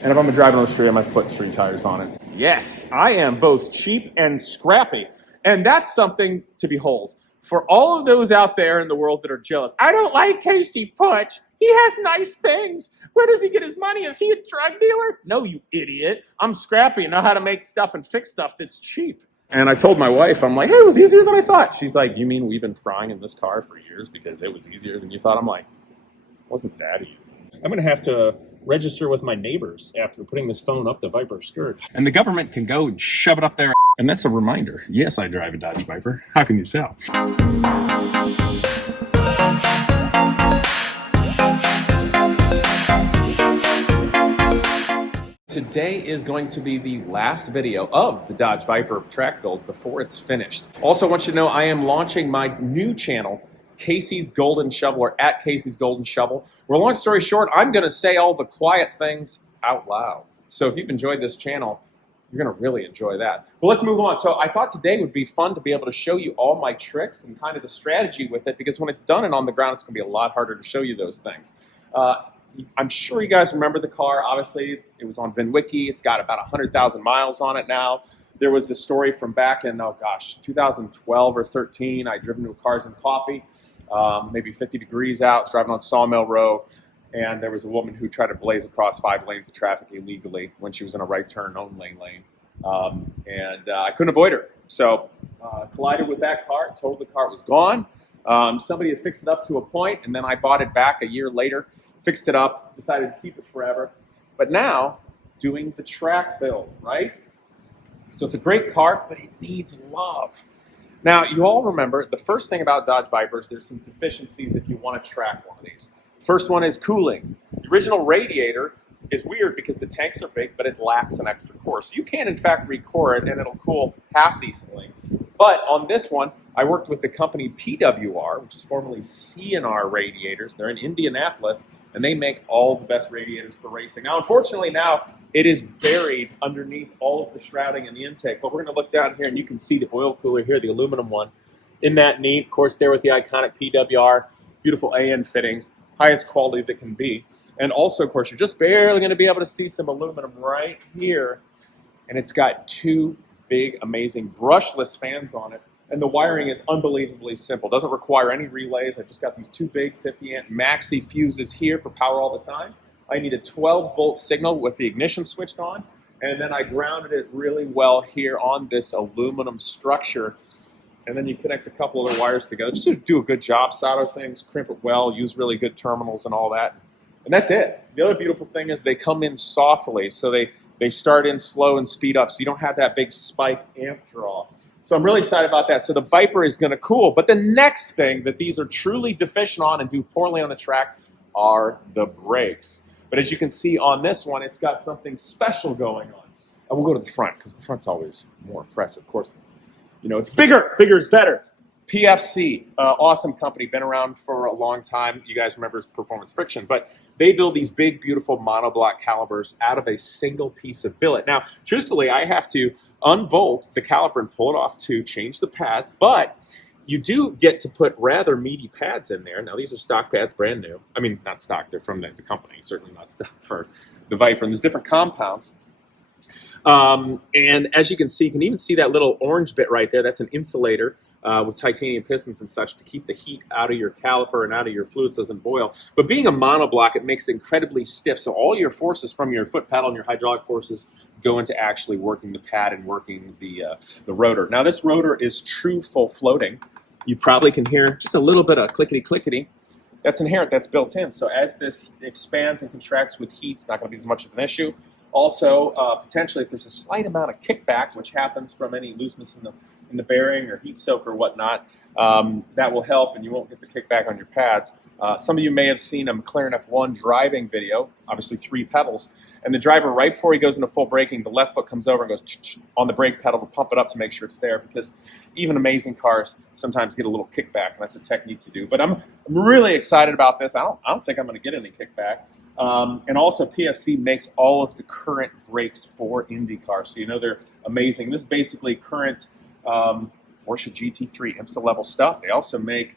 And if I'm driving on the street, I might put street tires on it. Yes, I am both cheap and scrappy. And that's something to behold. For all of those out there in the world that are jealous, I don't like Casey Putsch. He has nice things. Where does he get his money? Is he a drug dealer? No, you idiot. I'm scrappy and know how to make stuff and fix stuff that's cheap. And I told my wife, I'm like, hey, it was easier than I thought. She's like, you mean we've been frying in this car for years because it was easier than you thought? I'm like, it wasn't that easy. I'm going to have to register with my neighbors after putting this phone up the Viper skirt. And the government can go and shove it up there. And that's a reminder. Yes, I drive a Dodge Viper. How can you tell? Today is going to be the last video of the Dodge Viper track build before it's finished. Also, I want you to know I am launching my new channel, Casey's Golden Shovel, or at Casey's Golden Shovel. Well, long story short, I'm going to say all the quiet things out loud. So if you've enjoyed this channel, you're going to really enjoy that. But let's move on. So I thought today would be fun to be able to show you all my tricks and kind of the strategy with it, because when it's done and on the ground, it's going to be a lot harder to show you those things. I'm sure you guys remember the car. Obviously, it was on VinWiki. It's got about 100,000 miles on it now. There was this story from back in, 2012 or 13. I driven to Cars and Coffee, maybe 50 degrees out, driving on Sawmill Row, and there was a woman who tried to blaze across 5 lanes of traffic illegally when she was in a right turn only lane. I couldn't avoid her. So collided with that car, told the car was gone. Somebody had fixed it up to a point, and then I bought it back a year later, fixed it up, decided to keep it forever. But now, doing the track build, right? So it's a great car, but it needs love. Now, you all remember the first thing about Dodge Vipers, there's some deficiencies if you want to track one of these. The first one is cooling. The original radiator is weird because the tanks are big, but it lacks an extra core. So you can, in fact, recore it, and it'll cool half decently. But on this one, I worked with the company PWR, which is formerly C&R Radiators. They're in Indianapolis, and they make all the best radiators for racing. Now, unfortunately, now it is buried underneath all of the shrouding and the intake. But we're going to look down here, and you can see the oil cooler here, the aluminum one. Isn't that neat? Of course, there with the iconic PWR, beautiful AN fittings, highest quality that can be. And also, of course, you're just barely going to be able to see some aluminum right here. And it's got 2 big, amazing brushless fans on it. And the wiring is unbelievably simple. Doesn't require any relays. I just got these 2 big 50-amp maxi fuses here for power all the time. I need a 12-volt signal with the ignition switched on. And then I grounded it really well here on this aluminum structure. And then you connect a couple other wires together. Just to do a good job, solder things, crimp it well, use really good terminals and all that. And that's it. The other beautiful thing is they come in softly. So they start in slow and speed up. So you don't have that big spike amp draw. So I'm really excited about that. So the Viper is going to cool. But the next thing that these are truly deficient on and do poorly on the track are the brakes. But as you can see on this one, it's got something special going on. And we'll go to the front because the front's always more impressive. Of course, you know, it's bigger. Bigger is better. PFC, awesome company, been around for a long time. You guys remember Performance Friction, but they build these big, beautiful monoblock calipers out of a single piece of billet. Now, truthfully, I have to unbolt the caliper and pull it off to change the pads, but you do get to put rather meaty pads in there. Now, these are stock pads, brand new. I mean, not stock, they're from the company, certainly not stock for the Viper. And there's different compounds. And as you can see, you can even see that little orange bit right there. That's an insulator. With titanium pistons and such to keep the heat out of your caliper and out of your fluid so it doesn't boil. But being a monoblock, it makes it incredibly stiff. So all your forces from your foot pedal and your hydraulic forces go into actually working the pad and working the rotor. Now this rotor is true full floating. You probably can hear just a little bit of clickety-clickety. That's inherent, that's built in. So as this expands and contracts with heat, it's not going to be as much of an issue. Also, potentially, if there's a slight amount of kickback, which happens from any looseness in the bearing or heat soak or whatnot, that will help and you won't get the kickback on your pads. Some of you may have seen a McLaren F1 driving video, obviously 3 pedals, and the driver, right before he goes into full braking, the left foot comes over and goes on the brake pedal to pump it up to make sure it's there, because even amazing cars sometimes get a little kickback, and that's a technique you do. But I'm really excited about this. I don't think I'm going to get any kickback. And also PFC makes all of the current brakes for IndyCar, so you know they're amazing. This is basically current Porsche GT3 IMSA level stuff. They also make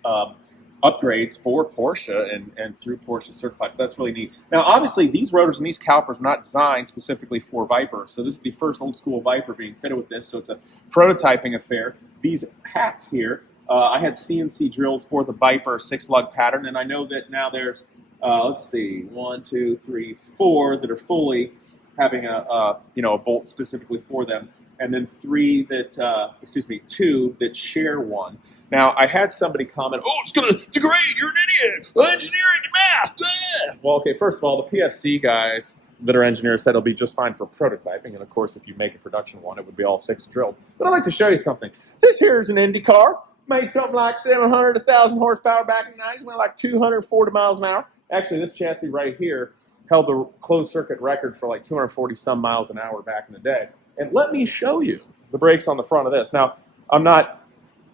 upgrades for Porsche and through Porsche certified. So that's really neat. Now, obviously, these rotors and these calipers were not designed specifically for Viper. So this is the first old school Viper being fitted with this. So it's a prototyping affair. These hats here, I had CNC drilled for the Viper 6-lug pattern, and I know that now there's, let's see, 1, 2, 3, 4 that are fully having a bolt specifically for them, and then 2 that share one. Now, I had somebody comment, oh, it's going to degrade, you're an idiot, engineering and math. Blah. Well, okay, first of all, the PFC guys that are engineers said it'll be just fine for prototyping, and of course, if you make a production one, it would be all 6 drilled. But I'd like to show you something. This here is an Indy car, made something like 700 to 1,000 horsepower back in the 90s, went like 240 miles an hour. Actually, this chassis right here held the closed circuit record for like 240 some miles an hour back in the day. And let me show you the brakes on the front of this. Now, I'm not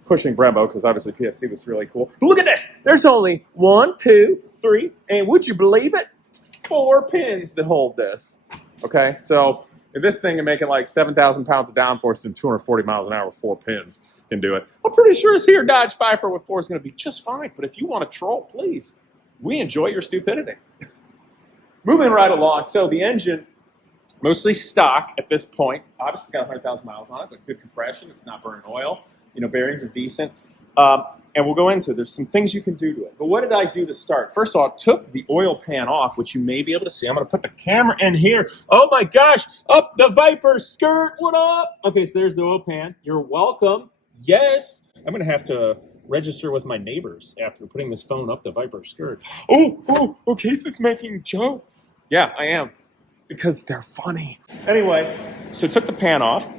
pushing Brembo because obviously PFC was really cool. But look at this. There's only 1, 2, 3, and would you believe it? 4 pins that hold this. Okay, so if this thing can make it like 7,000 pounds of downforce and 240 miles an hour with 4 pins can do it, I'm pretty sure this here Dodge Viper with 4 is going to be just fine. But if you want to troll, please, we enjoy your stupidity. Moving right along, so the engine, mostly stock at this point. Obviously, it's got 100,000 miles on it, but good compression. It's not burning oil. Bearings are decent. And we'll go into, there's some things you can do to it. But what did I do to start? First of all, I took the oil pan off, which you may be able to see. I'm going to put the camera in here. Oh my gosh, up the Viper skirt. What up? Okay, so there's the oil pan. You're welcome. Yes. I'm going to have to register with my neighbors after putting this phone up the Viper skirt. Oh, Casey's making jokes. Yeah, I am. Because they're funny. Anyway, so took the pan off,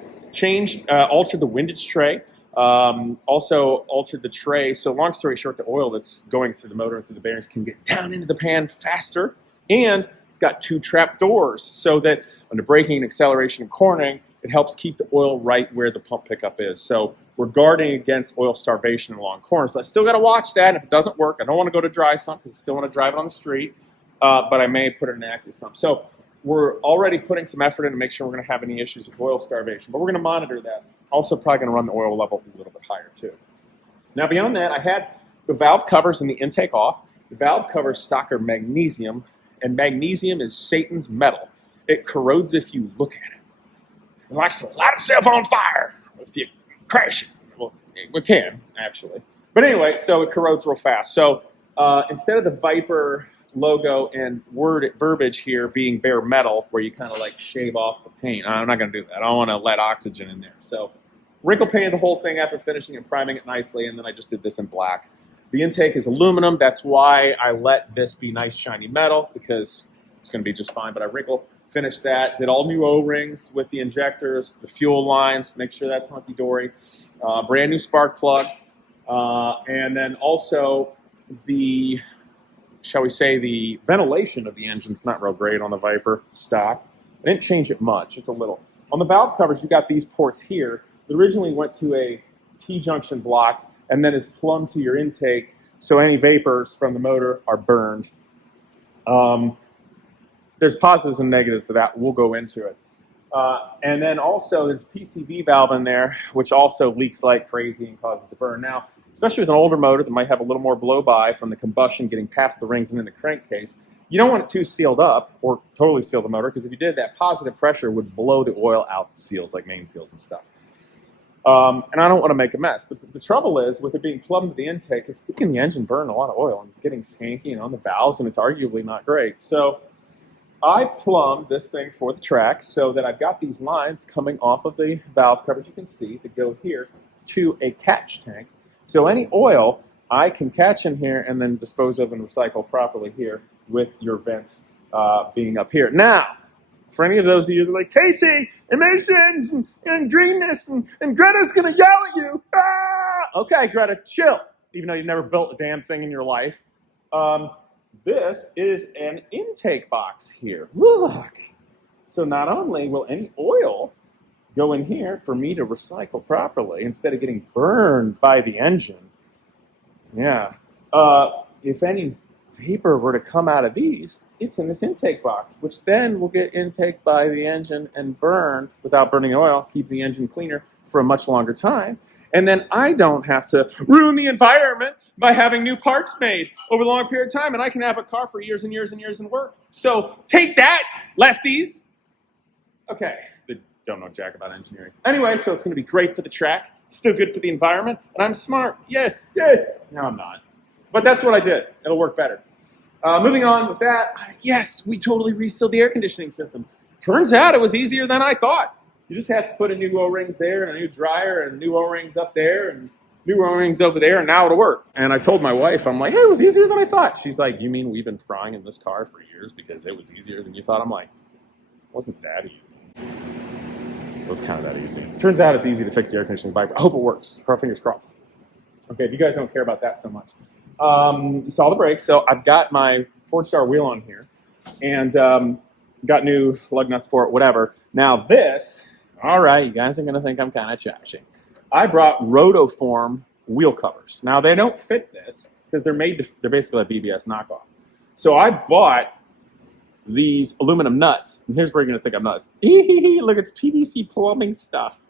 altered the windage tray, also altered the tray. So long story short, the oil that's going through the motor and through the bearings can get down into the pan faster. And it's got 2 trap doors so that under braking and acceleration and cornering, it helps keep the oil right where the pump pickup is. So we're guarding against oil starvation along corners. But I still got to watch that. And if it doesn't work, I don't want to go to dry sump because I still want to drive it on the street. But I may put it in active sump. So we're already putting some effort in to make sure we're going to have any issues with oil starvation. But we're going to monitor that. Also probably going to run the oil level a little bit higher too. Now beyond that, I had the valve covers and the intake off. The valve covers stock are magnesium, and magnesium is Satan's metal. It corrodes if you look at it. It likes to light itself on fire if you crash it. Well, it can, actually. But anyway, so it corrodes real fast. So instead of the Viper logo and verbiage here being bare metal, where you kind of like shave off the paint, I'm not going to do that. I don't want to let oxygen in there. So wrinkle painted the whole thing after finishing and priming it nicely, and then I just did this in black. The intake is aluminum. That's why I let this be nice shiny metal, because it's going to be just fine. But I wrinkle finished that, did all new O-rings with the injectors, the fuel lines, make sure that's hunky-dory, brand new spark plugs, and then also the, shall we say, the ventilation of the engine's not real great on the Viper stock. I didn't change it much, it's a little. On the valve covers, you got these ports here that originally went to a T-junction block and then is plumbed to your intake, so any vapors from the motor are burned. There's positives and negatives to that. We'll go into it. And then also there's a PCV valve in there, which also leaks like crazy and causes the burn. Now, especially with an older motor that might have a little more blow-by from the combustion getting past the rings and in the crankcase, you don't want it too sealed up or totally seal the motor, because if you did, that positive pressure would blow the oil out the seals, like main seals and stuff. And I don't want to make a mess. But the trouble is, with it being plumbed to the intake, it's making the engine burn a lot of oil and getting skanky and on the valves, and it's arguably not great. So I plumbed this thing for the track so that I've got these lines coming off of the valve covers, you can see, that go here to a catch tank. So any oil I can catch in here and then dispose of and recycle properly here with your vents being up here. Now, for any of those of you that are like, Casey, emissions and greenness and Greta's going to yell at you. Ah! Okay, Greta, chill, even though you've never built a damn thing in your life. This is an intake box here. Look. So not only will any oil go in here for me to recycle properly instead of getting burned by the engine. Yeah. If any vapor were to come out of these, it's in this intake box, which then will get intake by the engine and burned without burning oil, keep the engine cleaner for a much longer time. And then I don't have to ruin the environment by having new parts made over a long period of time. And I can have a car for years and years and years and work. So take that, lefties. Okay, they don't know jack about engineering. Anyway, so it's going to be great for the track. It's still good for the environment. And I'm smart. Yes, yes. No, I'm not. But that's what I did. It'll work better. Moving on with that, yes, we totally resealed the air conditioning system. Turns out it was easier than I thought. You just have to put a new O-rings there and a new dryer and new O-rings up there and new O-rings over there, and now it'll work. And I told my wife, I'm like, hey, it was easier than I thought. She's like, you mean we've been frying in this car for years because it was easier than you thought? I'm like, it wasn't that easy. It was kind of that easy. Turns out it's easy to fix the air conditioning Viper. I hope it works. Fingers crossed. Okay, if you guys don't care about that so much. You saw the brakes, so I've got my 4-star wheel on here and got new lug nuts for it, whatever. Now this, all right, you guys are going to think I'm kind of trashing. I brought Rotoform wheel covers. Now they don't fit this because they're basically a BBS knockoff. So I bought these aluminum nuts, and here's where you're going to think I'm nuts. Look, it's PVC plumbing stuff.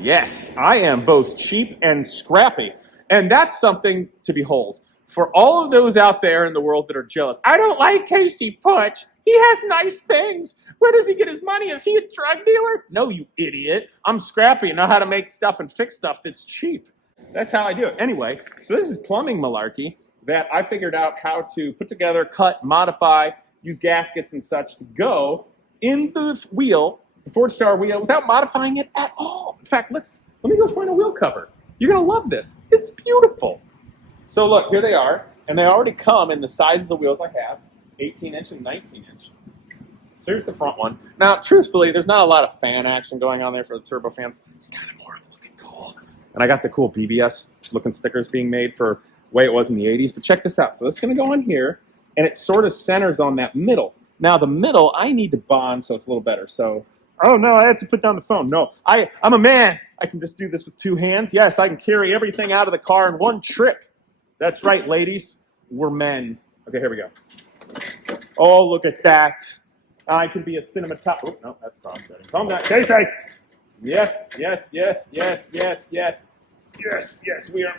Yes, I am both cheap and scrappy, and that's something to behold. For all of those out there in the world that are jealous, I don't like Casey Putsch. He has nice things. Where does he get his money? Is he a drug dealer? No, you idiot. I'm scrappy and know how to make stuff and fix stuff that's cheap. That's how I do it. Anyway, so this is plumbing malarkey that I figured out how to put together, cut, modify, use gaskets and such to go in the wheel, the 4-star wheel, without modifying it at all. In fact, let me go find a wheel cover. You're going to love this. It's beautiful. So look, here they are, and they already come in the sizes of wheels I have, 18-inch and 19-inch. So here's the front one. Now, truthfully, there's not a lot of fan action going on there for the turbo fans. It's kind of more of looking cool. And I got the cool BBS-looking stickers being made for the way it was in the 80s. But check this out. So this is going to go in here, and it sort of centers on that middle. Now, the middle, I need to bond so it's a little better. So, oh, no, I have to put down the phone. No, I'm a man. I can just do this with 2 hands. Yes, I can carry everything out of the car in one trip. That's right, ladies. We're men. Okay, here we go. Oh, look at that. I can be a cinematographer. Oh, no, that's cross-setting. Calm down. Casey! Yes, yes, yes, yes, yes, yes. Yes, yes, we are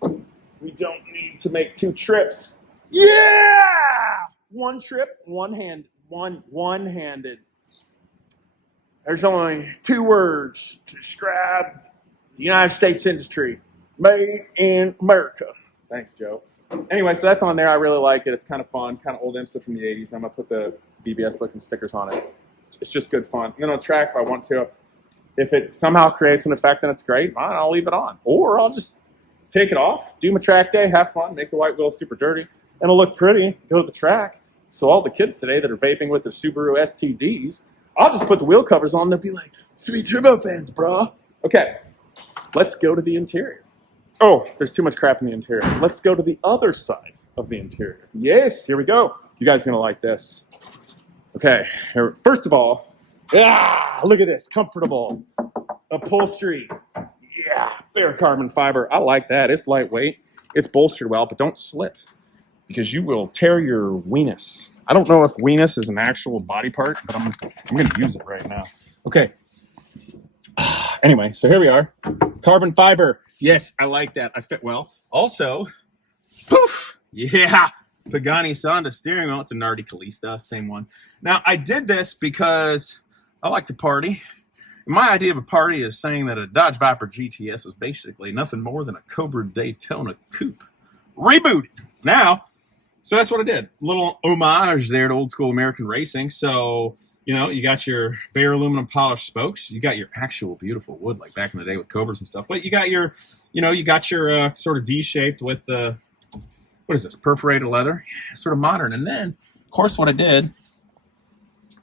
men. We don't need to make 2 trips. Yeah! 1 trip, one-handed. There's only 2 words to describe the United States industry. Made in America. Thanks, Joe. Anyway, so that's on there. I really like it. It's kind of fun, kind of old IMSA from the 80s. I'm going to put the BBS-looking stickers on it. It's just good fun. And then on track, if I want to, if it somehow creates an effect and it's great, fine, I'll leave it on. Or I'll just take it off, do my track day, have fun, make the white wheels super dirty, and it'll look pretty, go to the track. So all the kids today that are vaping with their Subaru STDs, I'll just put the wheel covers on. They'll be like, sweet turbo fans, brah. Okay, let's go to the interior. Oh, there's too much crap in the interior. Let's go to the other side of the interior. Yes, here we go. You guys are going to like this. Okay, first of all, look at this. Comfortable upholstery. Yeah, bare carbon fiber. I like that. It's lightweight. It's bolstered well, but don't slip because you will tear your weenus. I don't know if weenus is an actual body part, but I'm going to use it right now. Okay. Anyway, so here we are. Carbon fiber. Yes, I like that. I fit well. Also, poof. Yeah. Pagani Sonda steering wheel. It's a Nardi Calista, same one. Now, I did this because I like to party. My idea of a party is saying that a Dodge Viper GTS is basically nothing more than a Cobra Daytona coupe rebooted. Now, so that's what I did. Little homage there to old school American racing. So, you know, you got your bare aluminum polished spokes. You got your actual beautiful wood, like back in the day with Cobras and stuff. But you got your, sort of D-shaped with the, what is this, perforated leather? Yeah, sort of modern. And then, of course, what I did,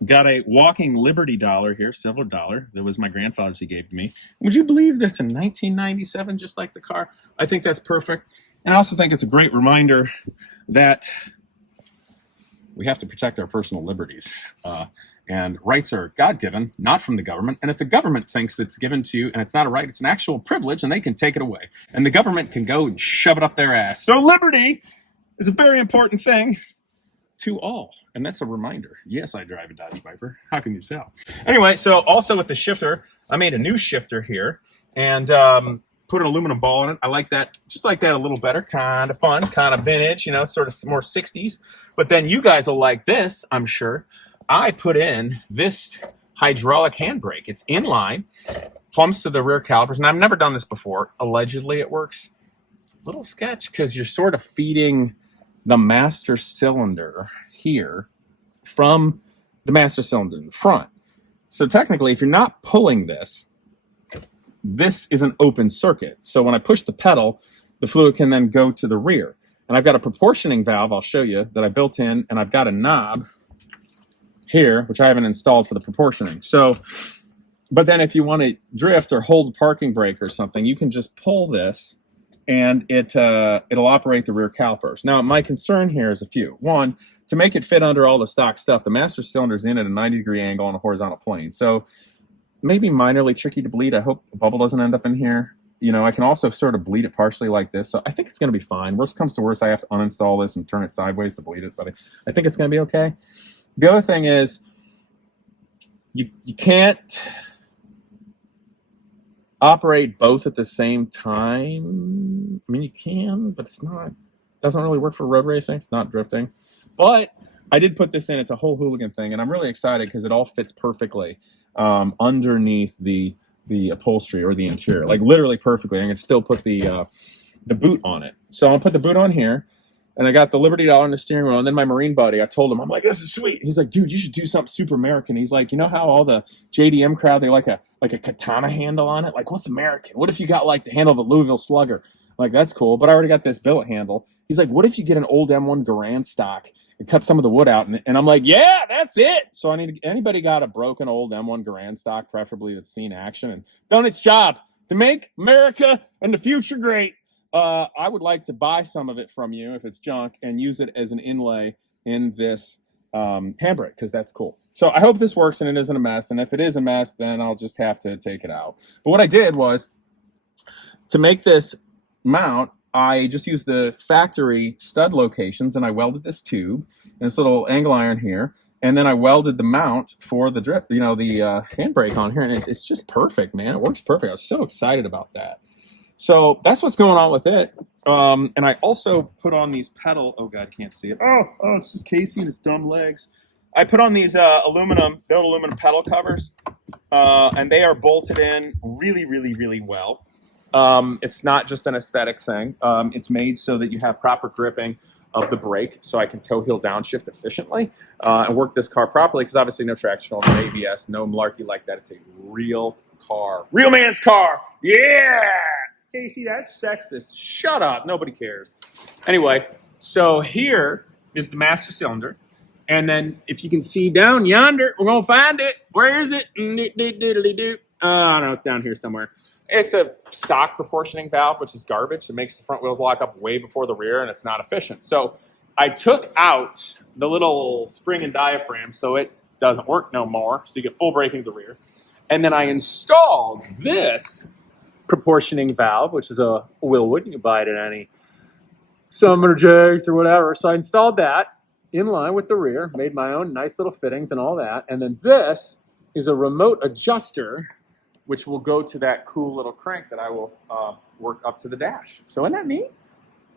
got a walking Liberty dollar here, silver dollar. That was my grandfather's he gave to me. Would you believe that it's a 1997, just like the car? I think that's perfect. And I also think it's a great reminder that we have to protect our personal liberties. And rights are God-given, not from the government. And if the government thinks it's given to you and it's not a right, it's an actual privilege, and they can take it away. And the government can go and shove it up their ass. So liberty is a very important thing to all. And that's a reminder. Yes, I drive a Dodge Viper. How can you tell? Anyway, so also with the shifter, I made a new shifter here and put an aluminum ball in it. I like that, just like that a little better. Kind of fun, kind of vintage, you know, sort of more 60s. But then you guys will like this, I'm sure. I put in this hydraulic handbrake. It's inline, plumps to the rear calipers. And I've never done this before. Allegedly, it works. It's a little sketch because you're sort of feeding the master cylinder here from the master cylinder in the front. So technically, if you're not pulling this, this is an open circuit. So when I push the pedal, the fluid can then go to the rear. And I've got a proportioning valve, I'll show you, that I built in, and I've got a knob here, which I haven't installed for the proportioning. So, but then if you want to drift or hold a parking brake or something, you can just pull this and it'll operate the rear calipers. Now, my concern here is a few. One, to make it fit under all the stock stuff, the master cylinder's in at a 90-degree angle on a horizontal plane. So maybe minorly tricky to bleed. I hope a bubble doesn't end up in here. You know, I can also sort of bleed it partially like this. So I think it's going to be fine. Worst comes to worst, I have to uninstall this and turn it sideways to bleed it. But I think it's going to be okay. The other thing is you can't operate both at the same time. I mean, you can, but doesn't really work for road racing. It's not drifting. But I did put this in. It's a whole hooligan thing, and I'm really excited because it all fits perfectly underneath the upholstery or the interior, like literally perfectly. I can still put the boot on it. So I'll put the boot on here, and I got the Liberty Dollar on the steering wheel. And then my Marine buddy, I told him, I'm like, this is sweet. He's like, dude, you should do something super American. He's like, you know how all the JDM crowd, they like a katana handle on it? Like, what's American? What if you got like the handle of the Louisville Slugger? I'm like, that's cool, but I already got this billet handle. He's like, what if you get an old M1 Garand stock and cut some of the wood out? And I'm like, yeah, that's it. So anybody got a broken old M1 Garand stock, preferably that's seen action and done its job to make America and the future great? I would like to buy some of it from you if it's junk and use it as an inlay in this handbrake, because that's cool. So I hope this works and it isn't a mess. And if it is a mess, then I'll just have to take it out. But what I did was, to make this mount, I just used the factory stud locations and I welded this tube and this little angle iron here. And then I welded the mount for the drift, the handbrake on here. And it's just perfect, man. It works perfect. I was so excited about that. So that's what's going on with it. And I also put on these pedal. Oh God, can't see it. Oh, it's just Casey and his dumb legs. I put on these built aluminum pedal covers, and they are bolted in really, really, really well. It's not just an aesthetic thing. It's made so that you have proper gripping of the brake, so I can toe heel downshift efficiently and work this car properly. Because obviously, no traction control, no ABS, no malarkey like that. It's a real car, real man's car. Yeah. Casey, that's sexist. Shut up. Nobody cares. Anyway, so here is the master cylinder. And then if you can see down yonder, we're going to find it. Where is it? Oh, no, it's down here somewhere. It's a stock proportioning valve, which is garbage. It makes the front wheels lock up way before the rear, and it's not efficient. So I took out the little spring and diaphragm so it doesn't work no more. So you get full braking to the rear. And then I installed this proportioning valve, which is a Willwood. You can buy it at any Summit or Jags or whatever. So I installed that in line with the rear, made my own nice little fittings and all that. And then this is a remote adjuster, which will go to that cool little crank that I will work up to the dash. So isn't that neat?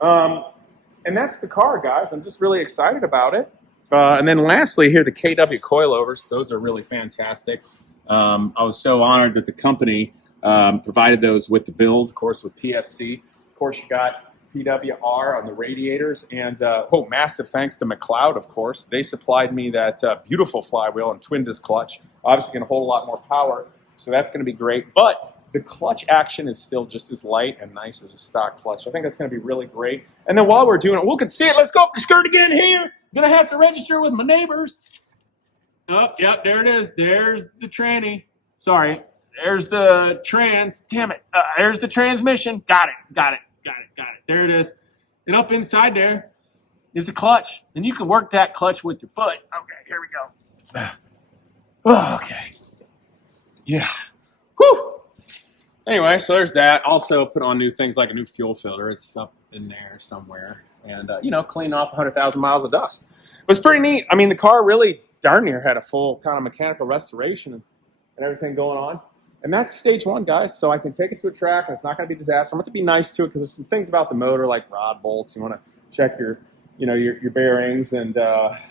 And that's the car, guys. I'm just really excited about it. And then lastly here, the KW coilovers. Those are really fantastic. I was so honored that the company provided those with the build, of course, with PFC. Of course, you got PWR on the radiators. And massive thanks to McLeod, of course. They supplied me that beautiful flywheel and twin disc clutch. Obviously going to hold a lot more power, so that's going to be great. But the clutch action is still just as light and nice as a stock clutch. I think that's going to be really great. And then while we're doing it, we can see it. Let's go up the skirt again here. Going to have to register with my neighbors. Oh, yep, there it is. There's the tranny. Sorry. There's the trans. Damn it. There's the transmission. Got it. There it is. And up inside there is a clutch. And you can work that clutch with your foot. Okay, here we go. Oh, okay. Yeah. Whew. Anyway, so there's that. Also put on new things like a new fuel filter. It's up in there somewhere. and you know, clean off 100,000 miles of dust. It was pretty neat. I mean, the car really darn near had a full kind of mechanical restoration and everything going on. And that's stage one, guys. So I can take it to a track, and it's not going to be a disaster. I'm going to be nice to it because there's some things about the motor, like rod bolts. You want to check your bearings, and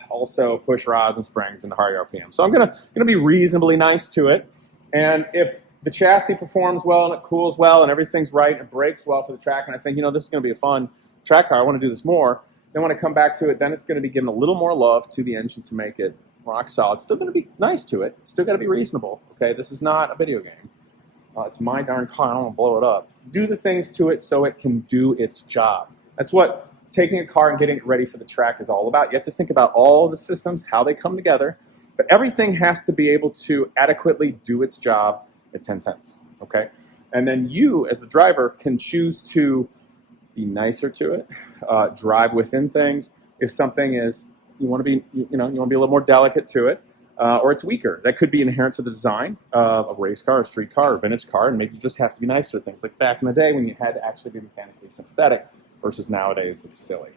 also push rods and springs into higher RPM. So I'm gonna be reasonably nice to it. And if the chassis performs well and it cools well and everything's right and it brakes well for the track, and I think, you know, this is going to be a fun track car, I want to do this more, then when I come back to it, then it's going to be given a little more love to the engine to make it rock solid. Still going to be nice to it. Still got to be reasonable. Okay, this is not a video game. It's my darn car. I don't want to blow it up. Do the things to it so it can do its job. That's what taking a car and getting it ready for the track is all about. You have to think about all the systems, how they come together, but everything has to be able to adequately do its job at 10/10, okay? And then you, as the driver, can choose to be nicer to it, drive within things. If something is, you want to be, you want to be a little more delicate to it, or it's weaker. That could be inherent to the design of a race car, a street car, or a vintage car, and maybe you just have to be nicer to things. Like back in the day when you had to actually be mechanically sympathetic, versus nowadays it's silly.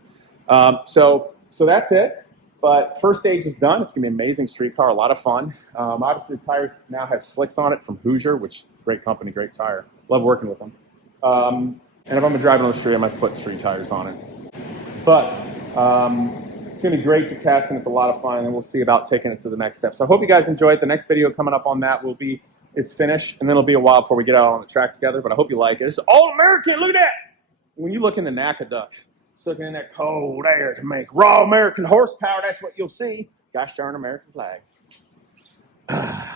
So that's it. But first stage is done. It's going to be an amazing street car, a lot of fun. Obviously, the tires now have slicks on it from Hoosier, which great company, great tire. Love working with them. And if I'm driving on the street, I might put street tires on it. But it's going to be great to test, and it's a lot of fun, and we'll see about taking it to the next step. So I hope you guys enjoyed. The next video coming up on that will be its finish, and then it'll be a while before we get out on the track together, but I hope you like it. It's all American. Look at that. When you look in the NACA it's looking in that cold air to make raw American horsepower, that's what you'll see. Gosh darn American flag. Yeah.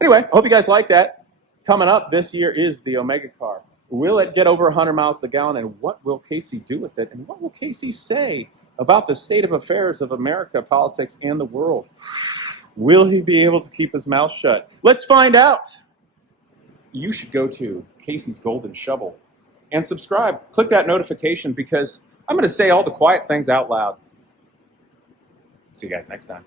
Anyway, I hope you guys like that. Coming up this year is the Omega car. Will it get over 100 miles to the gallon, and what will Casey do with it? And what will Casey say about the state of affairs of America, politics, and the world? Will he be able to keep his mouth shut? Let's find out. You should go to Casey's Golden Shovel and subscribe. Click that notification because I'm going to say all the quiet things out loud. See you guys next time.